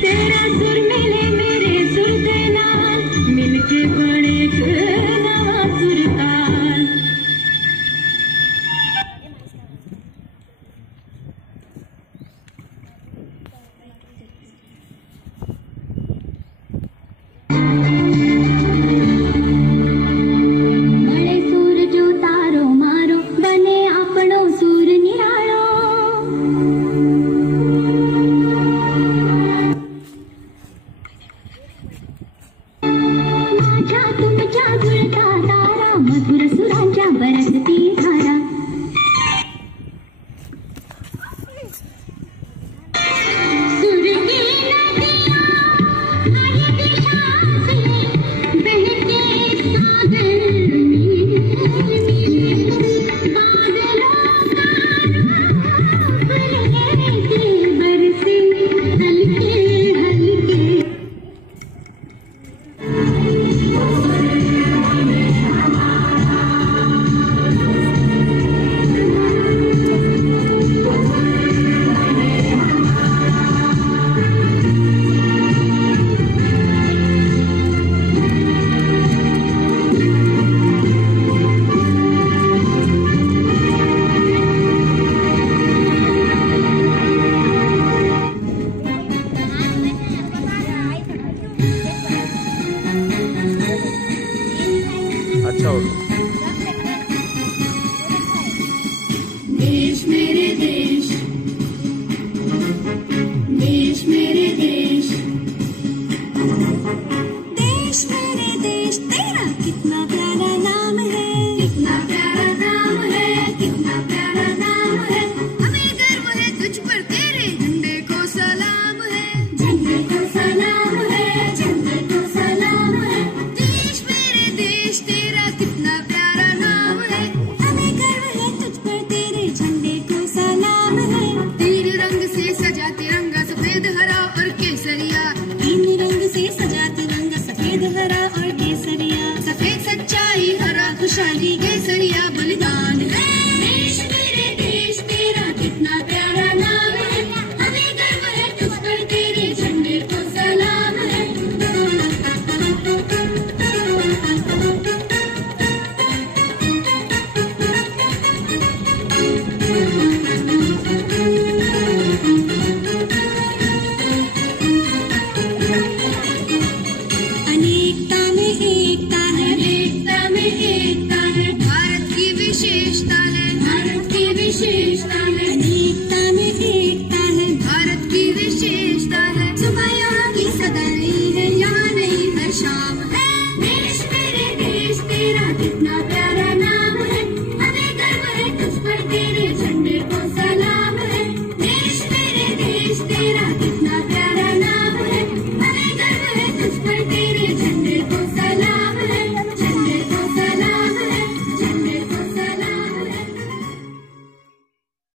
तेरा सुर मिले मेरे सुर दे नाल, मिलके बने एक नवा सुर ताल। बड़े सुर जो तारो मारो, बने आपनो सुर निरालो। तुम जागृता तारा, मधुर सुरांच्या बरसती धारा। सुर की नदियां हर दिशा से बहके सागर बादलों का रूप लेके बरसे हल्के हल्के। अच्छा हो देश मेरे देश, देश मेरे देश, देश मेरे देश, तेरा कितना प्यारा नाम है, कितना प्यारा नाम है, कितना प्यारा नाम है। हमें गर्व है तुझ पर, तेरे झंडे को सलाम है, झंडे को सलाम है, झंडे को सलाम है। देश मेरे देश, तेरा कितना प्यारा नाम है। हमें गर्व है तुझ पर, तेरे झंडे को सलाम है। तीन रंग से सजा तिरंगा, सफेद हरा और केसरिया। तीन रंग से सजा तिरंगा, सफेद हरा और केसरिया। सफेद सच्चाई, हरा खुशहाली, केसरिया बलिदान है। देश मेरे देश, तेरा कितना प्यारा नाम है। हमें गर्व है तुझ पर, तेरे झंडे को सलाम है। अनेकता में एकता है, एकता में एकता है। भारत की विशेषता है, भारत की विशेषता है। अनेकता में एकता है, भारत की विशेषता है। सुबह यहाँ की सदाई है, यहाँ नहीं हर शाम है। देश मेरे देश, तेरा कितना प्यारा